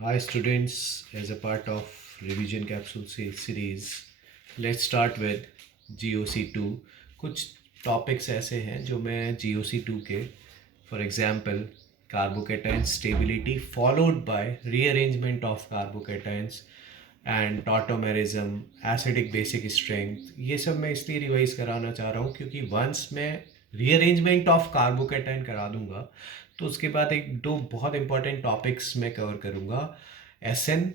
Hi students, as a part of revision capsule series, let's start with GOC2. कुछ topics ऐसे हैं जो मैं GOC2 के for example carbocation stability followed by rearrangement of carbocations and tautomerism, acidic basic strength, ये सब मैं इसलिए रिवाइज कराना चाह रहा हूँ क्योंकि वंस मैं रीअरेंजमेंट ऑफ कार्बोकेटाइन करा दूंगा तो उसके बाद एक दो बहुत इंपॉर्टेंट टॉपिक्स मैं कवर करूंगा। SN1,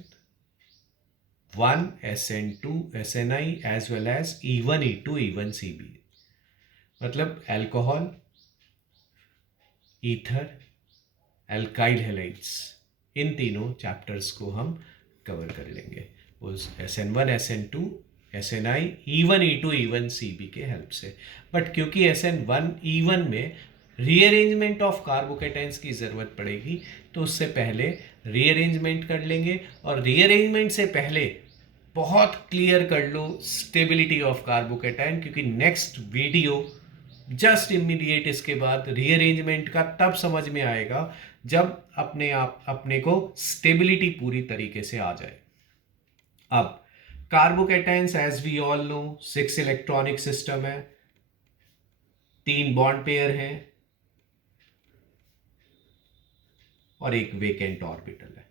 SN2, SNI as well as E1, E2, E1, CB, मतलब अल्कोहल, ईथर, एल्काइल हेलाइड्स, इन तीनों चैप्टर्स को हम कवर कर लेंगे उस SN1, SN2, SNI, E1, E2, E1, CB के हेल्प से। बट क्योंकि SN1, E1 में रीअरेंजमेंट ऑफ कार्बोकेटाइंस की ज़रूरत पड़ेगी तो उससे पहले रीअरेंजमेंट कर लेंगे, और रीअरेंजमेंट से पहले बहुत क्लियर कर लो स्टेबिलिटी ऑफ कार्बोकेटाइन, क्योंकि नेक्स्ट वीडियो जस्ट इमीडिएट इसके बाद रीअरेंजमेंट का तब समझ में आएगा जब अपने को स्टेबिलिटी पूरी तरीके से आ जाए। अब carbocations as we all know 6 electronic system है, 3 बॉन्ड पेयर हैं और एक वेकेंट ऑर्बिटल है।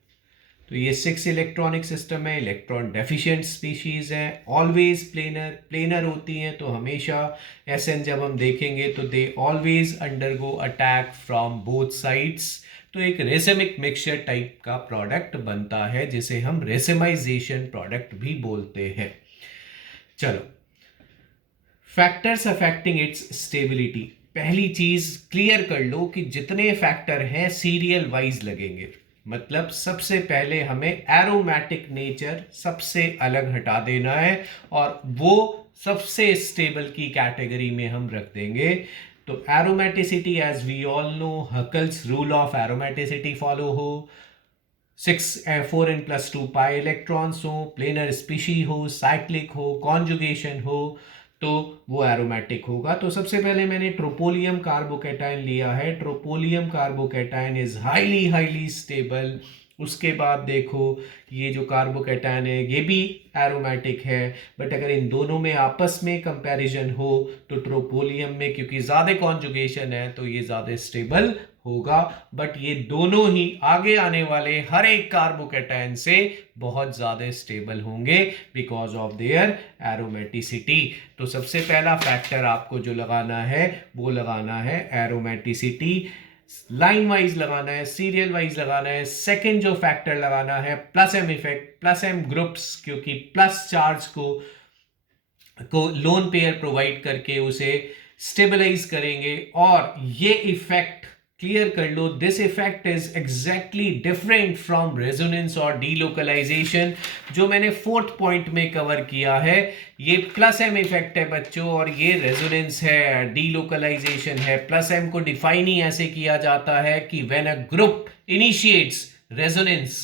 तो ये 6 इलेक्ट्रॉनिक सिस्टम है, इलेक्ट्रॉन डेफिशिएंट स्पीशीज हैं, ऑलवेज प्लेनर होती हैं। तो हमेशा SN जब हम देखेंगे तो they always undergo attack from both sides. तो एक रेसेमिक मिक्सचर टाइप का प्रोडक्ट बनता है जिसे हम रेसेमाइजेशन प्रोडक्ट भी बोलते हैं। चलो, फैक्टर्स अफेक्टिंग इट्स स्टेबिलिटी। पहली चीज क्लियर कर लो कि जितने फैक्टर हैं सीरियल वाइज लगेंगे, मतलब सबसे पहले हमें एरोमेटिक नेचर सबसे अलग हटा देना है और वो सबसे स्टेबल की कैटेगरी में हम रख देंगे। तो aromaticity as we all know, Huckel's rule of aromaticity follow हो, 4n+2 पाई इलेक्ट्रॉन्स हो, प्लेनर स्पीशी हो, साइक्लिक हो, कॉन्जुगेशन हो, तो वो एरोमेटिक होगा। तो सबसे पहले मैंने ट्रोपोलियम कार्बोकेटाइन लिया है। Tropylium carbocation is highly highly stable. उसके बाद देखो ये जो कार्बोकेटाइन है ये भी एरोमेटिक है, बट अगर इन दोनों में आपस में कंपैरिजन हो तो ट्रोपोलियम में क्योंकि ज़्यादा कॉन्जुगेशन है तो ये ज़्यादा स्टेबल होगा। बट ये दोनों ही आगे आने वाले हर एक कार्बोकेटाइन से बहुत ज़्यादा स्टेबल होंगे बिकॉज ऑफ देयर एरोमेटिसिटी। तो सबसे पहला फैक्टर आपको जो लगाना है वो लगाना है एरोमेटिसिटी, लाइन वाइज लगाना है, सीरियल वाइज लगाना है। सेकंड जो फैक्टर लगाना है plus M effect, plus M groups, क्योंकि प्लस चार्ज को लोन पेयर प्रोवाइड करके उसे स्टेबलाइज करेंगे। और ये इफेक्ट क्लियर कर लो, this effect is exactly different from resonance और डीलोकलाइजेशन जो मैंने 4th पॉइंट में कवर किया है। ये प्लस एम इफेक्ट है बच्चों और ये रेजोनेंस है, डीलोकलाइजेशन है। प्लस एम को डिफाइन ही ऐसे किया जाता है कि when a group initiates resonance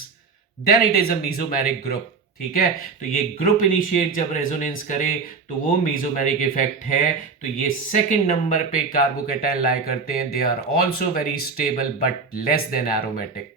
then it is a mesomeric group. ठीक है, तो ये ग्रुप इनिशिएट जब रेजोनेंस करे तो वो मीजोमेरिक इफेक्ट है। तो ये सेकंड नंबर पे कार्बोकेटाइन लाई करते हैं। They are also very stable but less than aromatic.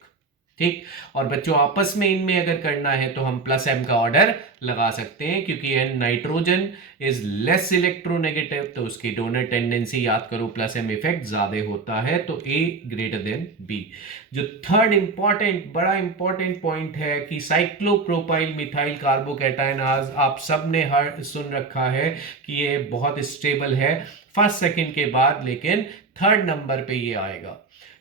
ठीक, और बच्चों आपस में इनमें अगर करना है तो हम प्लस एम का ऑर्डर लगा सकते हैं क्योंकि N nitrogen is less electronegative, तो उसकी डोनर टेंडेंसी याद करो प्लस एम इफेक्ट ज्यादा होता है, तो ए ग्रेटर देन बी। जो थर्ड इंपॉर्टेंट बड़ा इंपॉर्टेंट पॉइंट है कि साइक्लोप्रोपाइल मिथाइल कार्बोकेटाइन, आज आप सब ने हर सुन रखा है कि ये बहुत स्टेबल है फर्स्ट सेकंड के बाद, लेकिन थर्ड नंबर पे ये आएगा।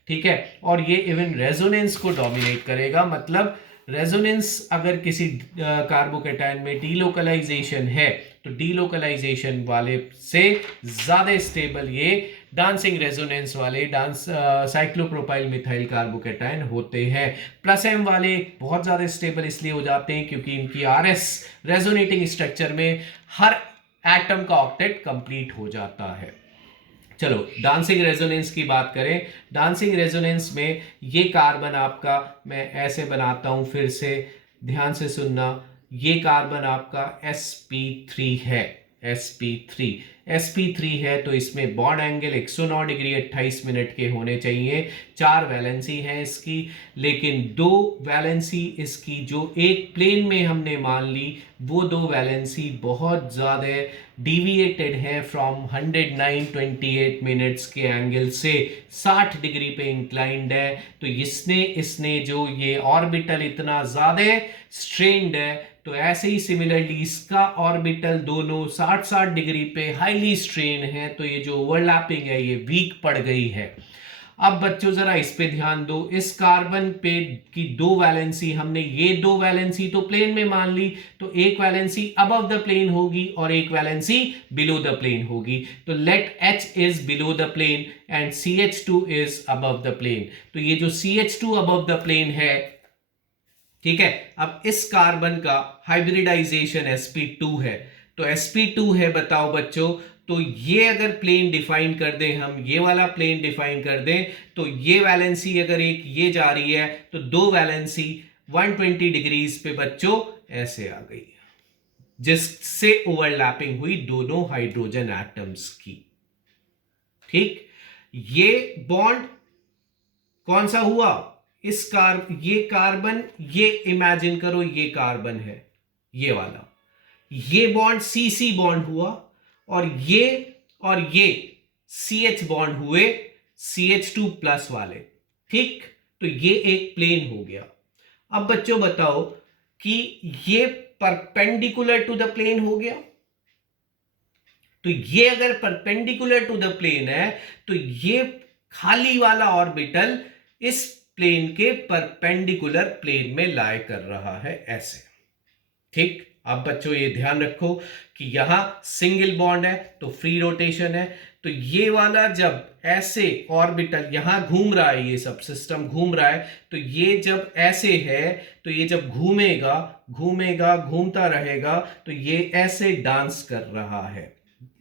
ठीक है, और ये इवन रेजोनेंस को डोमिनेट करेगा। मतलब रेजोनेंस अगर किसी कार्बोकेटाइन में डीलोकलाइजेशन है तो डीलोकलाइजेशन वाले से ज्यादा स्टेबल ये डांसिंग रेजोनेंस वाले साइक्लोप्रोपाइल मिथाइल कार्बोकेटाइन होते हैं। प्लस एम वाले बहुत ज्यादा स्टेबल इसलिए हो जाते हैं क्योंकि इनकी आरएस रेजोनेटिंग स्ट्रक्चर में हर एटम का ऑक्टेट कंप्लीट हो जाता है। चलो डांसिंग रेजोनेंस की बात करें। डांसिंग रेजोनेंस में ये कार्बन आपका, मैं ऐसे बनाता हूं, फिर से ध्यान से सुनना, ये कार्बन आपका sp3 है, sp3। sp3 है तो इसमें बॉन्ड एंगल 109 डिग्री 28 मिनट के होने चाहिए। 4 वैलेंसी है इसकी, लेकिन 2 वैलेंसी इसकी जो एक प्लेन में हमने मान ली, वो 2 वैलेंसी बहुत ज़्यादा डिविएटेड है फ्रॉम 109.28 मिनट्स के एंगल से, 60 डिग्री पे इंक्लाइंड है। तो इसने जो ये ऑर्बिटल इतना ज़्यादा स्ट्रेन्ड है, तो ऐसे ही सिमिलरली इसका ऑर्बिटल दोनों 60-60 डिग्री पे हाईली स्ट्रेन है, तो ये जो ओवरलैपिंग है ये वीक पड़ गई है। अब बच्चों जरा इस पे ध्यान दो, इस कार्बन पे की 2 वैलेंसी, हमने ये 2 वैलेंसी तो प्लेन में मान ली, तो एक वैलेंसी अबव द प्लेन होगी और एक वैलेंसी बिलो द प्लेन होगी। तो let H is below the plane and CH2 is above the plane. तो ये जो CH2 अबव द प्लेन है, ठीक है। अब इस कार्बन का हाइब्रिडाइजेशन sp2 है, तो sp2 है, बताओ बच्चों, तो ये अगर प्लेन डिफाइन कर दें, हम ये वाला प्लेन डिफाइन कर दें, तो ये वैलेंसी अगर एक ये जा रही है, तो 2 वैलेंसी 120 डिग्रीज पे बच्चों ऐसे आ गई, जिससे ओवरलैपिंग हुई दोनों हाइड्रोजन एटम्स की। ठीक, ये बॉन्ड कौन सा हुआ, ये कार्बन, ये इमेजिन करो ये कार्बन है, ये वाला, ये बॉन्ड CC बॉन्ड हुआ, और ये CH बॉन्ड हुए CH2 प्लस वाले। ठीक, तो ये एक प्लेन हो गया। अब बच्चों बताओ कि ये परपेंडिकुलर टू द प्लेन हो गया, तो ये अगर परपेंडिकुलर टू द प्लेन है, तो ये खाली वाला ऑर्बिटल इस प्लेन के परपेंडिकुलर प्लेन में लाई कर रहा है ऐसे। ठीक, अब बच्चों ये ध्यान रखो कि यहां सिंगल बॉन्ड है तो फ्री रोटेशन है, तो ये वाला जब ऐसे ऑर्बिटल यहां घूम रहा है, ये सब सिस्टम घूम रहा है, तो ये जब ऐसे है, तो ये जब घूमेगा घूमेगा घूमता रहेगा, तो ये ऐसे डांस कर रहा है,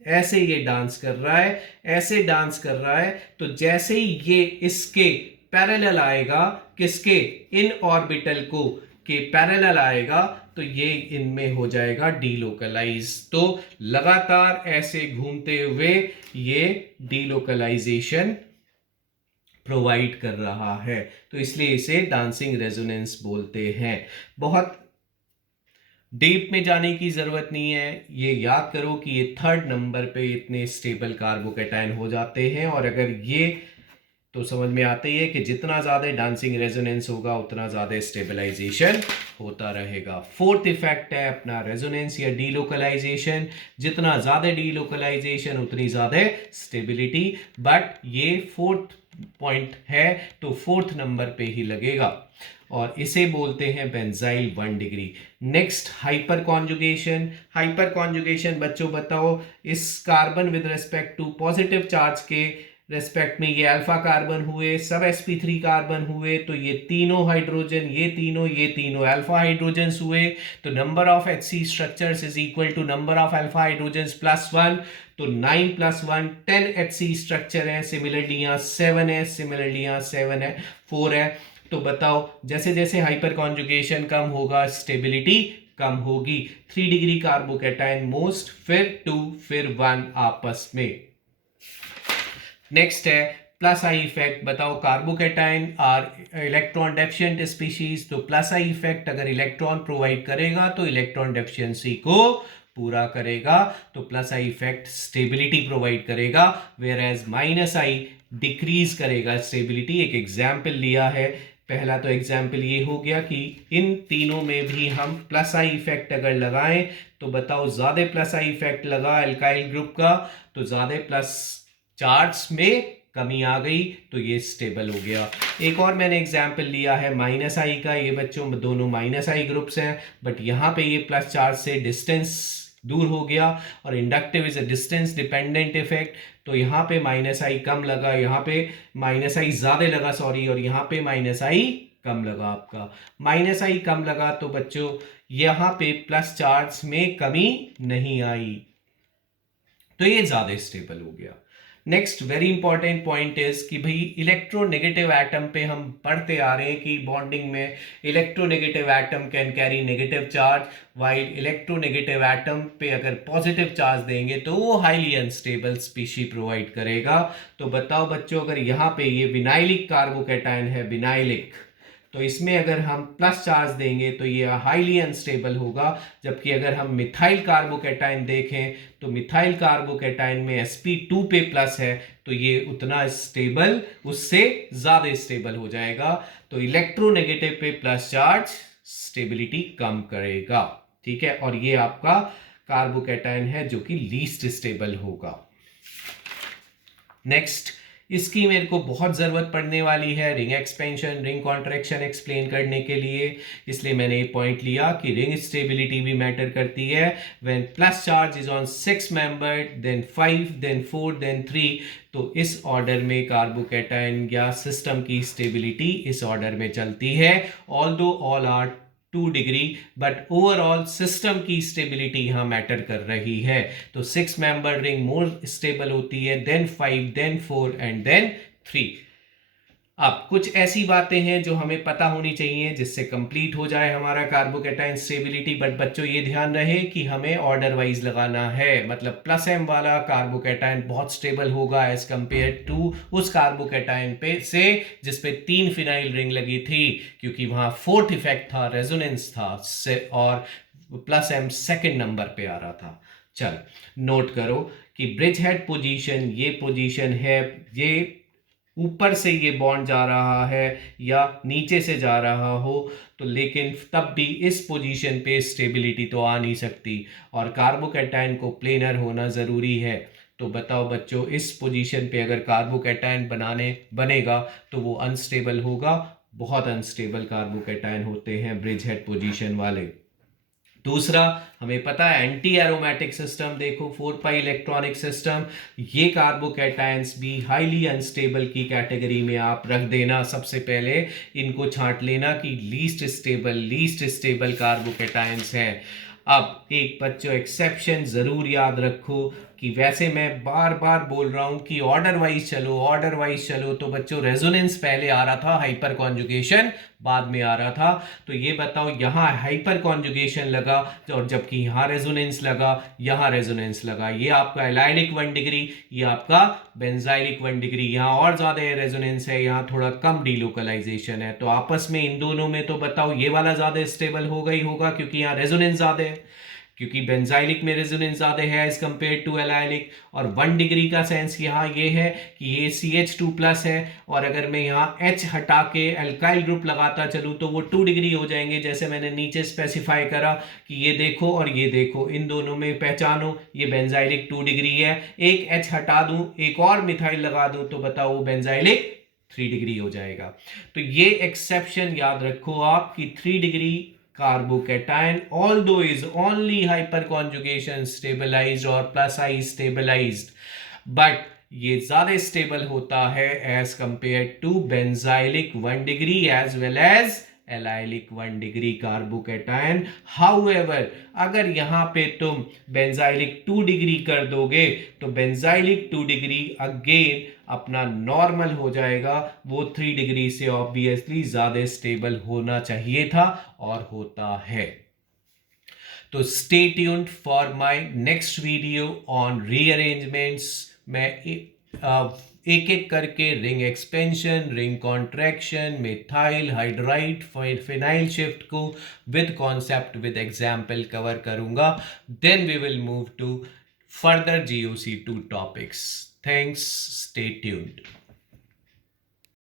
ऐसे ये डांस कर रहा है, ऐसे डांस कर रहा है। तो जैसे ही ये इसके पैरेलल आएगा, किसके, इन ऑर्बिटल को के पैरेलल आएगा, तो ये इनमें हो जाएगा डीलोकलाइज। तो लगातार ऐसे घूमते हुए ये डीलोकलाइजेशन प्रोवाइड कर रहा है, तो इसलिए इसे डांसिंग रेजोनेंस बोलते हैं। बहुत डीप में जाने की जरूरत नहीं है, ये याद करो कि ये 3rd नंबर पे इतने स्टेबल कार्बोकैटायन हो जाते हैं, और अगर ये तो समझ में आता ही है कि जितना ज़्यादा डांसिंग रेजोनेंस होगा उतना ज़्यादा स्टेबलाइजेशन होता रहेगा। 4th इफेक्ट है अपना रेजोनेंस या डीलोकलाइजेशन, जितना ज़्यादा डीलोकलाइजेशन उतनी ज़्यादा स्टेबिलिटी, बट ये 4th पॉइंट है तो 4th नंबर पे ही लगेगा, और इसे बोलते हैं benzyl 1 degree. Next hyperconjugation. Hyperconjugation बच्चों बताओ, इस carbon with respect to positive charge के रेस्पेक्ट में ये अल्फा कार्बन हुए, सब sp3 कार्बन हुए, तो ये तीनों हाइड्रोजन, ये तीनों अल्फा हाइड्रोजन्स हुए, तो number of HC structures is equal to number of alpha hydrogens plus 1, तो 9 + 1 10 HC स्ट्रक्चर है। सिमिलरली यहाँ 7 है, सिमिलरली यहाँ 7 है, 4 है। तो बताओ जैसे जैसे हाइपर कॉन्जुगेशन कम होगा स्टेबिलिटी कम होगी। 3 डिग्री कार्बोकैटायन मोस्ट, फिर 2, फिर 1 आपस में। नेक्स्ट है प्लस आई इफेक्ट। बताओ carbocation are electron deficient species, तो प्लस आई इफेक्ट अगर इलेक्ट्रॉन प्रोवाइड करेगा तो इलेक्ट्रॉन डेफिशिएंसी को पूरा करेगा, तो plus I effect stability provide करेगा, whereas minus I decrease करेगा स्टेबिलिटी। एक एग्जाम्पल लिया है, पहला तो एग्जाम्पल ये हो गया कि इन तीनों में भी हम प्लस आई इफेक्ट अगर लगाएं, तो बताओ ज्यादा प्लस आई इफेक्ट लगा अल्काइल ग्रुप का, तो ज्यादा प्लस चार्ज में कमी आ गई, तो ये स्टेबल हो गया। एक और मैंने एग्जाम्पल लिया है माइनस आई का, ये बच्चों दोनों माइनस आई ग्रुप्स हैं, बट यहाँ पे ये प्लस चार्ज से डिस्टेंस दूर हो गया, और inductive is a distance dependent effect, तो यहाँ पे माइनस आई कम लगा, यहाँ पे माइनस आई ज्यादा लगा, सॉरी, और यहाँ पे माइनस आई कम लगा। आपका माइनस आई कम लगा, तो बच्चों यहाँ पे प्लस चार्ज में कमी नहीं आई, तो ये ज्यादा स्टेबल हो गया। Next very important point is कि भाई इलेक्ट्रोनेगेटिव एटम पे हम पढ़ते आ रहे हैं कि बॉन्डिंग में electronegative atom can carry negative charge, while electronegative atom पे अगर पॉजिटिव चार्ज देंगे तो वो हाईली अनस्टेबल स्पीशी प्रोवाइड करेगा। तो बताओ बच्चों, अगर यहाँ पे ये विनाइलिक कार्बोकैटायन है, विनाइलिक, तो इसमें अगर हम प्लस चार्ज देंगे तो ये हाईली अनस्टेबल होगा। जबकि अगर हम मिथाइल कार्बोकैटायन देखें तो मिथाइल कार्बोकैटायन में sp2 पे प्लस है, तो ये उतना स्टेबल, उससे ज्यादा स्टेबल हो जाएगा। तो इलेक्ट्रोनेगेटिव पे प्लस चार्ज स्टेबिलिटी कम करेगा, ठीक है। और ये आपका कार्बोकैटायन है जो कि लीस्ट स्टेबल होगा। नेक्स्ट, इसकी मेरे को बहुत ज़रूरत पड़ने वाली है ring expansion, ring contraction explain करने के लिए, इसलिए मैंने ये पॉइंट लिया कि रिंग स्टेबिलिटी भी मैटर करती है। When plus charge is on 6 member, then 5, then 4, then 3, तो इस ऑर्डर में कार्बोकैटायन या सिस्टम की स्टेबिलिटी इस ऑर्डर में चलती है। Although all are 2 degree, but overall system की स्टेबिलिटी यहां मैटर कर रही है। तो 6 मेंबर रिंग मोर स्टेबल होती है, देन 5, देन 4 एंड देन 3। अब कुछ ऐसी बातें हैं जो हमें पता होनी चाहिए जिससे कंप्लीट हो जाए हमारा कार्बोकैटायन स्टेबिलिटी। बट बच्चों ये ध्यान रहे कि हमें ऑर्डर वाइज लगाना है, मतलब प्लस एम वाला कार्बोकैटायन बहुत स्टेबल होगा एज कंपेयर टू उस कार्बोकैटायन पे से जिसपे 3 फिनाइल रिंग लगी थी, क्योंकि वहां फोर्थ इफेक्ट था, रेजोनेंस था, और प्लस एम सेकेंड नंबर पे आ रहा था। चल नोट करो कि ब्रिज हेड पोजीशन, ये पोजीशन है, ये ऊपर से ये बॉन्ड जा रहा है या नीचे से जा रहा हो, तो लेकिन तब भी इस पोजीशन पे स्टेबिलिटी तो आ नहीं सकती, और कार्बोकैटायन को प्लेनर होना ज़रूरी है। तो बताओ बच्चों, इस पोजीशन पे अगर कार्बोकैटायन बनेगा तो वो अनस्टेबल होगा। बहुत अनस्टेबल कार्बोकैटायन होते हैं ब्रिज हेड पोजीशन वाले। दूसरा, हमें पता है एंटी एरोमेटिक सिस्टम, देखो 4 पाई इलेक्ट्रॉनिक सिस्टम, ये कार्बोकैटायंस भी हाईली अनस्टेबल की कैटेगरी में आप रख देना। सबसे पहले इनको छांट लेना कि लीस्ट स्टेबल कार्बोकैटायंस हैं। अब एक बच्चों एक्सेप्शन जरूर याद रखो कि वैसे मैं बार बार बोल रहा हूं कि ऑर्डर वाइज चलो, ऑर्डर वाइज चलो, तो बच्चों रेजोनेंस पहले आ रहा था, हाइपर कॉन्जुगेशन बाद में आ रहा था। तो ये बताओ, यहां हाइपर कॉन्जुगेशन लगा और जबकि यहां रेजोनेंस लगा, यहां रेजोनेंस लगा। ये आपका एलाइलिक 1 डिग्री, ये आपका बेंजाइलिक 1 डिग्री। यहां और ज्यादा रेजोनेंस है, यहां थोड़ा कम डिलोकलाइजेशन है। तो आपस में इन दोनों में तो बताओ ये वाला ज्यादा स्टेबल होगा ही होगा, क्योंकि यहां रेजोनेंस ज्यादा है, क्योंकि बेंजाइलिक में रेजोनेंस ज्यादा है एज कंपेयर टू एलाइलिक। और 1 डिग्री का सेंस यहाँ ये है कि ये CH2 प्लस है, और अगर मैं यहाँ H हटा के अल्काइल ग्रुप लगाता चलूँ तो वो 2 डिग्री हो जाएंगे, जैसे मैंने नीचे स्पेसिफाई करा कि ये देखो और ये देखो, इन दोनों में पहचानो ये बेंजाइलिक 2 डिग्री है। एक H हटा दूं, एक और मिथाइल लगा दूं, तो बताओ वो बेंजाइलिक 3 डिग्री हो जाएगा। तो ये एक्सेप्शन याद रखो आप कि 3 degree carbocation although is only hyperconjugation stabilized or plus I stabilized, but ये ज्यादा स्टेबल होता है as compared to benzylic 1 degree as well as allylic 1 degree carbocation. However अगर यहां पे तुम बेंजाइलिक 2 डिग्री कर दोगे तो बेंजाइलिक 2 डिग्री अगेन अपना नॉर्मल हो जाएगा, वो 3 डिग्री से ऑब्वियसली ज्यादा स्टेबल होना चाहिए था और होता है। तो stay tuned for my next video on rearrangements. मैं एक एक करके ring expansion, ring contraction, methyl hydride, phenyl shift को with concept with example cover करूंगा। Then we will move to further GOC2 topics. Thanks, stay tuned.